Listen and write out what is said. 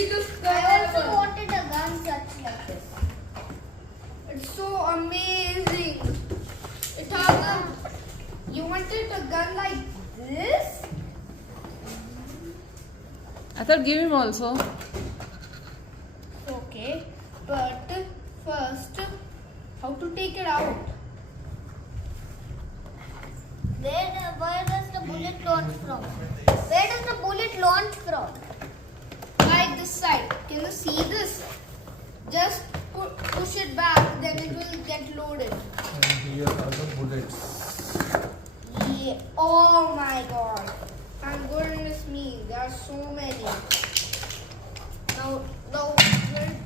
biggest gun I also ever. wanted a gun such like this. It's so amazing. It has a. You wanted a gun like this? I thought give him also. Okay, but first, how to take it out? Where does the bullet launch from? Where does the bullet launch from? Like this side. Can you see this? Just push it back, then it will get loaded. And here are the bullets. Yeah. Oh my god. And goodness me, there are so many. Now, where